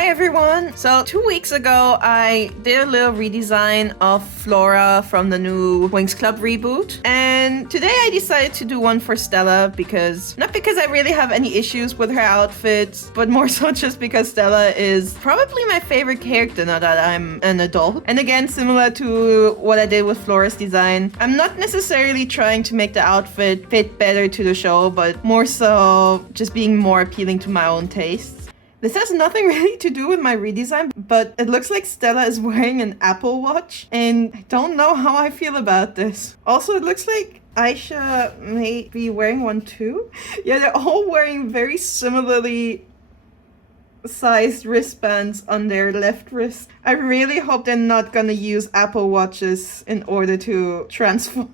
Hi everyone! So 2 weeks ago I did a little redesign of Flora from the new Winx Club reboot, and today I decided to do one for Stella not because I really have any issues with her outfits, but more so just because Stella is probably my favorite character now that I'm an adult. And again, similar to what I did with Flora's design, I'm not necessarily trying to make the outfit fit better to the show, but more so just being more appealing to my own tastes. This has nothing really to do with my redesign, but it looks like Stella is wearing an Apple Watch, and I don't know how I feel about this. Also, it looks like Aisha may be wearing one too. Yeah, they're all wearing very similarly sized wristbands on their left wrist. I really hope they're not gonna use Apple Watches in order to transform.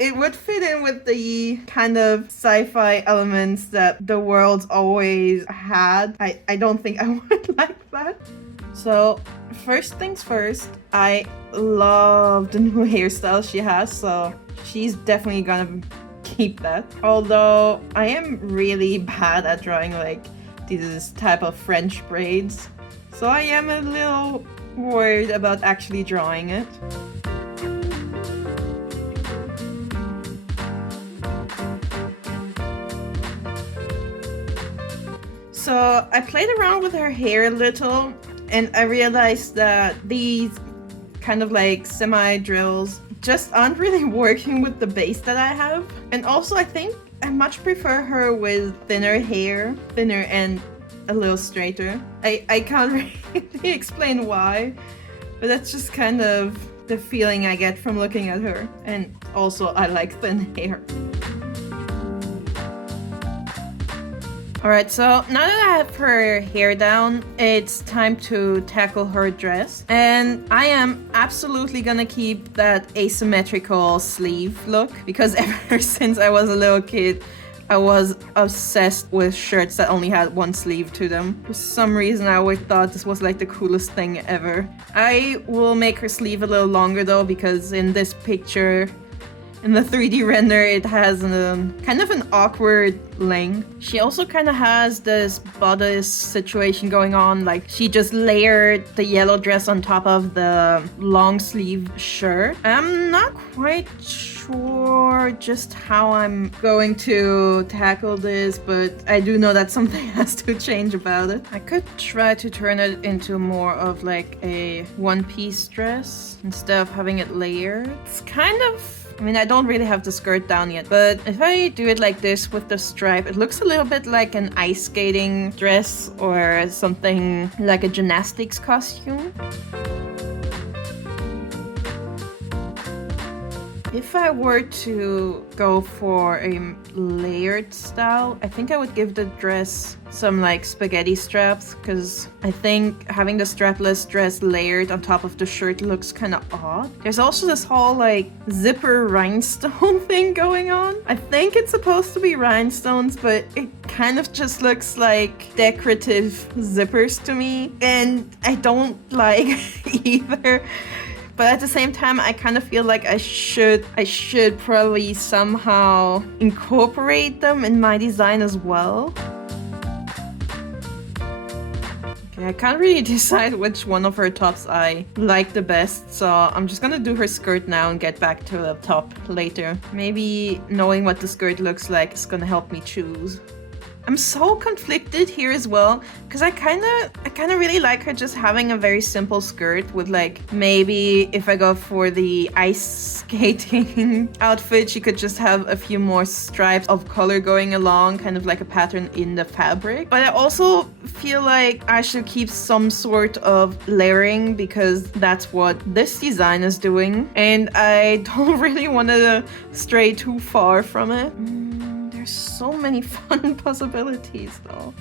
It would fit in with the kind of sci-fi elements that the world's always had. I don't think I would like that. So first things first, I love the new hairstyle she has, so she's definitely gonna keep that. Although I am really bad at drawing like this type of French braids, so I am a little worried about actually drawing it. So I played around with her hair a little, and I realized that these kind of like semi-drills just aren't really working with the base that I have. And also I think I much prefer her with thinner hair, thinner and a little straighter. I can't really explain why, but that's just kind of the feeling I get from looking at her. And also I like thin hair. Alright, so now that I have her hair down, it's time to tackle her dress. And I am absolutely gonna keep that asymmetrical sleeve look, because ever since I was a little kid, I was obsessed with shirts that only had one sleeve to them. For some reason, I always thought this was like the coolest thing ever. I will make her sleeve a little longer though, because in this picture, in the 3D render, it has kind of an awkward length. She also kind of has this bodice situation going on, like she just layered the yellow dress on top of the long sleeve shirt. I'm not quite sure just how I'm going to tackle this, but I do know that something has to change about it. I could try to turn it into more of like a one-piece dress instead of having it layered. It's kind of, I mean, I don't really have the skirt down yet, but if I do it like this with the stripe, it looks a little bit like an ice skating dress or something like a gymnastics costume. If I were to go for a layered style, I think I would give the dress some like spaghetti straps, because I think having the strapless dress layered on top of the shirt looks kind of odd. There's also this whole like zipper rhinestone thing going on. I think it's supposed to be rhinestones, but it kind of just looks like decorative zippers to me, and I don't like either. But at the same time, I kind of feel like I should probably somehow incorporate them in my design as well. Okay, I can't really decide which one of her tops I like the best, so I'm just gonna do her skirt now and get back to the top later. Maybe knowing what the skirt looks like is gonna help me choose. I'm so conflicted here as well, because I kind of really like her just having a very simple skirt with like, maybe if I go for the ice skating outfit, she could just have a few more stripes of color going along, kind of like a pattern in the fabric. But I also feel like I should keep some sort of layering, because that's what this design is doing, and I don't really want to stray too far from it. So many fun possibilities though.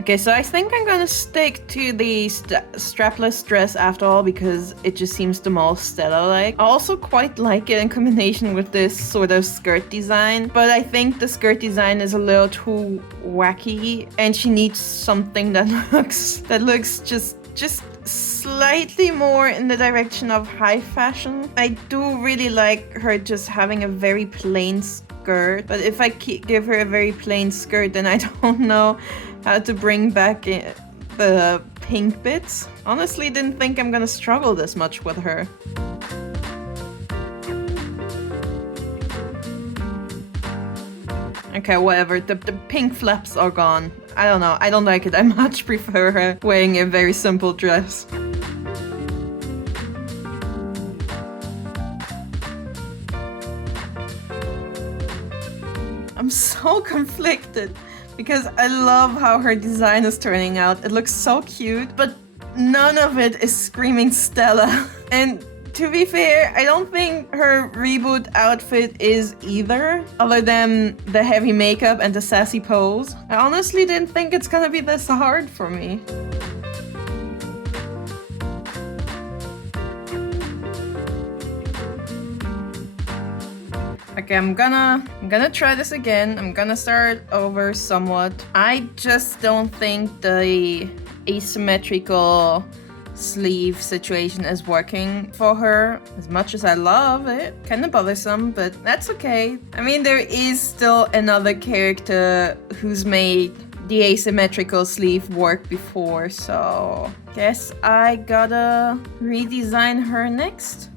Okay, so I think I'm gonna stick to the strapless dress after all, because it just seems the most Stella-like. I also quite like it in combination with this sort of skirt design, but I think the skirt design is a little too wacky, and she needs something that looks just slightly more in the direction of high fashion. I do really like her just having a very plain skirt, but if I give her a very plain skirt, then I don't know how to bring back the pink bits. Honestly, didn't think I'm gonna struggle this much with her. Okay, whatever. The pink flaps are gone. I don't know. I don't like it. I much prefer her wearing a very simple dress. I'm so conflicted because I love how her design is turning out. It looks so cute, but none of it is screaming Stella. And to be fair, I don't think her reboot outfit is either, other than the heavy makeup and the sassy pose. I honestly didn't think it's gonna be this hard for me. Okay, I'm gonna try this again. I'm gonna start over somewhat. I just don't think the asymmetrical sleeve situation is working for her as much as I love it. Kind of bothersome, but that's okay. I mean, there is still another character who's made the asymmetrical sleeve work before, so guess I gotta redesign her next.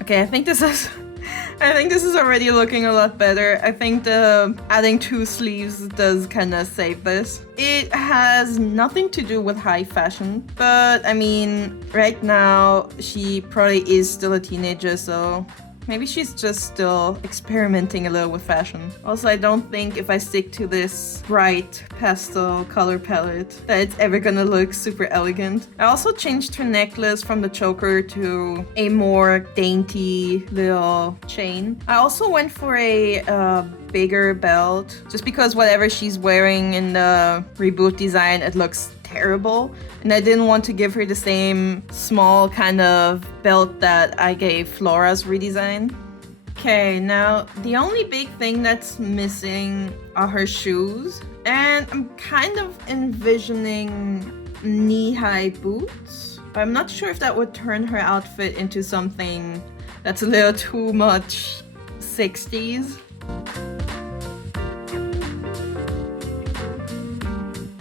Okay, I think this is already looking a lot better. I think the adding 2 sleeves does kind of save this. It has nothing to do with high fashion, but I mean, right now she probably is still a teenager, so maybe she's just still experimenting a little with fashion. Also, I don't think if I stick to this bright pastel color palette that it's ever gonna look super elegant. I also changed her necklace from the choker to a more dainty little chain. I also went for a bigger belt just because whatever she's wearing in the reboot design, it looks terrible, and I didn't want to give her the same small kind of belt that I gave Flora's redesign. Okay, now the only big thing that's missing are her shoes, and I'm kind of envisioning knee-high boots, but I'm not sure if that would turn her outfit into something that's a little too much 60s.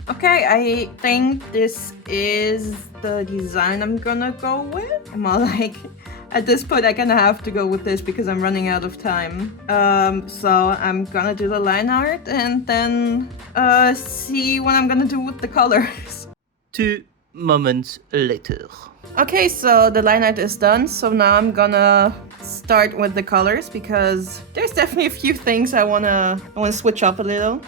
Okay, I think this is the design I'm gonna go with. I'm all like, at this point I'm gonna have to go with this because I'm running out of time. So I'm gonna do the line art and then see what I'm gonna do with the colors. 2 moments later. Okay, so the line art is done, so now I'm gonna start with the colors because there's definitely a few things I wanna switch up a little.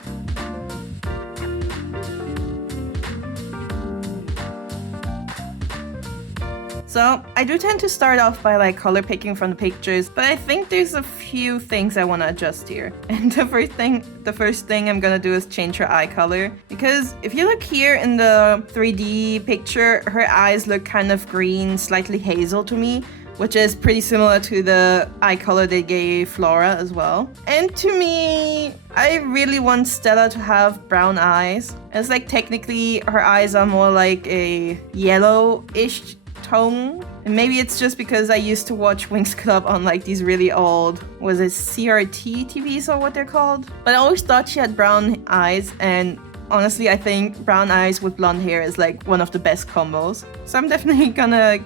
So I do tend to start off by like color picking from the pictures, but I think there's a few things I want to adjust here. And the first thing I'm gonna do is change her eye color, because if you look here in the 3D picture, her eyes look kind of green, slightly hazel to me, which is pretty similar to the eye color they gave Flora as well. And to me, I really want Stella to have brown eyes. It's like technically her eyes are more like a yellow-ish tone, and maybe it's just because I used to watch Winx Club on like these really old, was it CRT TVs or what they're called? But I always thought she had brown eyes, and honestly I think brown eyes with blonde hair is like one of the best combos. So I'm definitely gonna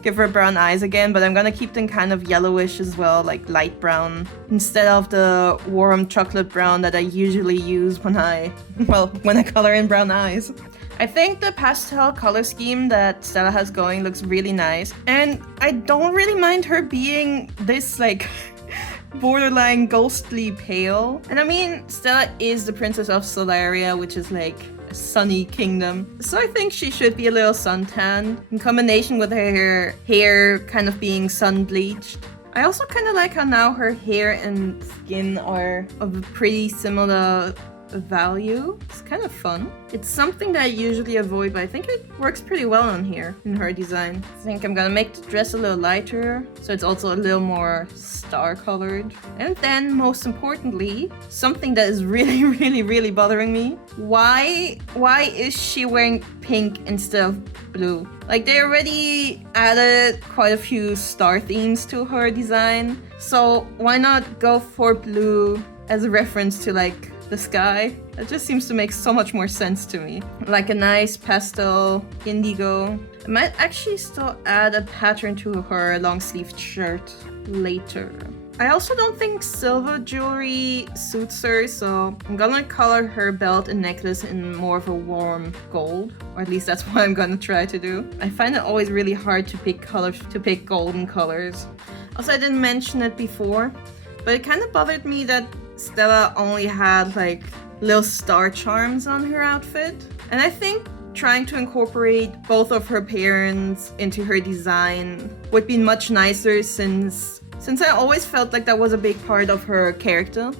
give her brown eyes again, but I'm gonna keep them kind of yellowish as well, like light brown, instead of the warm chocolate brown that I usually use when I color in brown eyes. I think the pastel color scheme that Stella has going looks really nice, and I don't really mind her being this like borderline ghostly pale. And I mean, Stella is the princess of Solaria, which is like a sunny kingdom, so I think she should be a little suntan in combination with her hair kind of being sun bleached. I also kind of like how now her hair and skin are of a pretty similar value. It's kind of fun. It's something that I usually avoid, but I think it works pretty well on here in her design. I think I'm gonna make the dress a little lighter, so it's also a little more star colored. And then, most importantly, something that is really, really bothering me. Why is she wearing pink instead of blue? Like, they already added quite a few star themes to her design, so why not go for blue as a reference to, like, the sky? It just seems to make so much more sense to me. Like a nice pastel indigo. I might actually still add a pattern to her long sleeved shirt later. I also don't think silver jewelry suits her, so I'm gonna color her belt and necklace in more of a warm gold, or at least that's what I'm gonna try to do. I find it always really hard to pick golden colors. Also, I didn't mention it before, but it kind of bothered me that Stella only had like little star charms on her outfit, and I think trying to incorporate both of her parents into her design would be much nicer since I always felt like that was a big part of her character.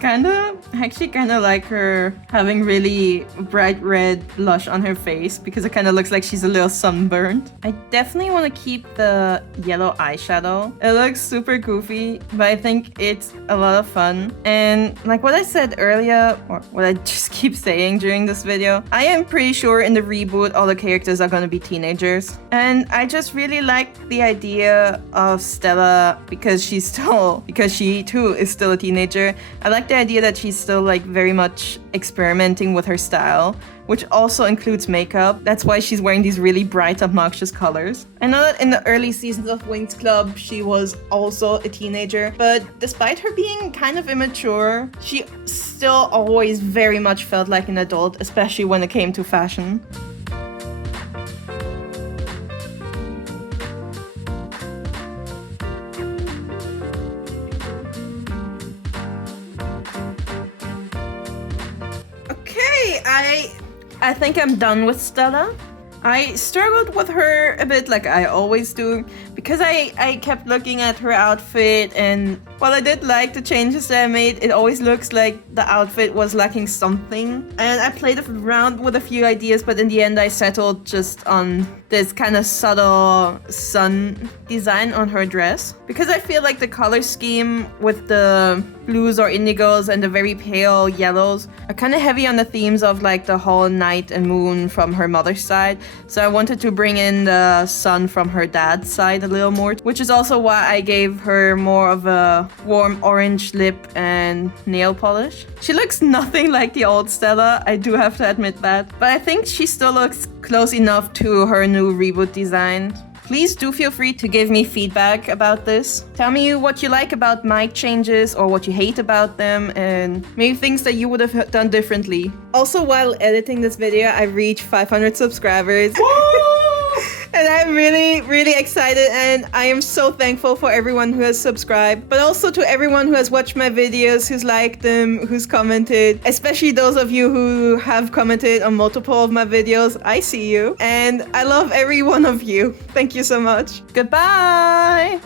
I actually kind of like her having really bright red blush on her face because it kind of looks like she's a little sunburned. I definitely want to keep the yellow eyeshadow. It looks super goofy, but I think it's a lot of fun. And like what I said earlier, or what I just keep saying during this video, I am pretty sure in the reboot all the characters are going to be teenagers. And I just really like the idea of Stella because she too is still a teenager. I like the idea that she's still like very much experimenting with her style, which also includes makeup. That's why she's wearing these really bright, obnoxious colors. I know that in the early seasons of Winx Club, she was also a teenager, but despite her being kind of immature, she still always very much felt like an adult, especially when it came to fashion. I think I'm done with Stella. I struggled with her a bit like I always do because I kept looking at her outfit, and while I did like the changes that I made, it always looks like the outfit was lacking something. And I played around with a few ideas, but in the end I settled just on this kind of subtle sun design on her dress because I feel like the color scheme with the blues or indigos and the very pale yellows are kind of heavy on the themes of like the whole night and moon from her mother's side. So I wanted to bring in the sun from her dad's side a little more, which is also why I gave her more of a warm orange lip and nail polish. She looks nothing like the old Stella, I do have to admit that, but I think she still looks close enough to her new reboot design. Please do feel free to give me feedback about this. Tell me what you like about my changes or what you hate about them, and maybe things that you would have done differently. Also, while editing this video, I reached 500 subscribers. And I'm really excited, and I am so thankful for everyone who has subscribed, but also to everyone who has watched my videos, who's liked them, who's commented, especially those of you who have commented on multiple of my videos. I see you, and I love every one of you. Thank you so much. Goodbye!